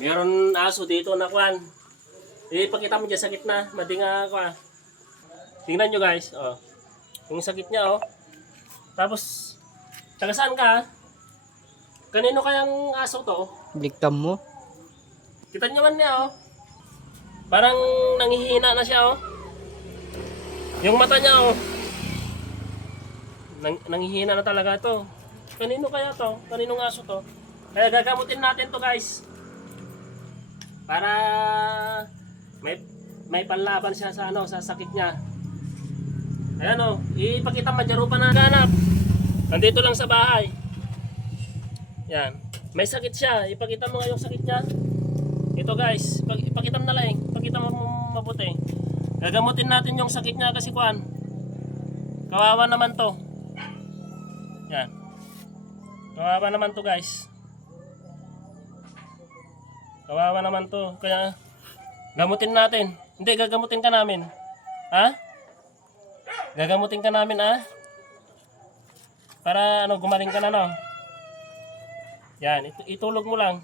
Meron aso dito na kwan. Ipakita mo dyan sa gitna. Madinga ka. Tingnan nyo guys. Oh. Yung sakit niya oh. Tapos, taga saan ka? Kanino kayang aso to? Bliktam mo. Kita nyo man niya oh. Parang nanghihina na siya oh. Yung mata niya oh. Nanghihina na talaga to. Kanino kaya to? Kaninong aso to? Kaya gagamutin natin to guys. Para may panlaban siya sa ano, sa sakit niya. Ayan oh, ipakita madyarupan na ganap. Nandito lang sa bahay. Yan. May sakit siya. Ipakita mo nga yung sakit niya. Ito guys, ipakita mo na lang. Ipakita mo mabuti. Gagamutin natin yung sakit niya kasi kuan. Kawawa naman to. Yan. Kawawa naman to guys. Kawawa naman to. Kaya gamutin natin. Hindi, gagamutin ka namin. Ha? Gagamutin ka namin ha? Para ano, gumaling ka na no? Yan, itulog mo lang.